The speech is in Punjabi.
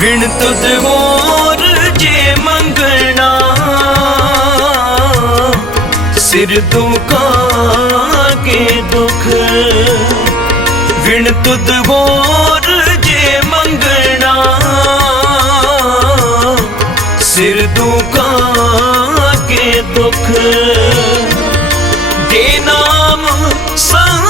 ਵਿਣ ਤੁਧ ਹੋਰ ਜੇ ਮੰਗਣਾ। ਸਿਰ ਦੁਖਾ ਕੇ ਦੁਖ। ਵਿਣ ਤੁਧ ਹੋਰ ਜੇ ਮੰਗਣਾ। ਸਿਰ ਦੁਖਾ ਕੇ ਦੁਖ। ਦੇ ਨਾਮ ਸੰਤੋਖਿਆ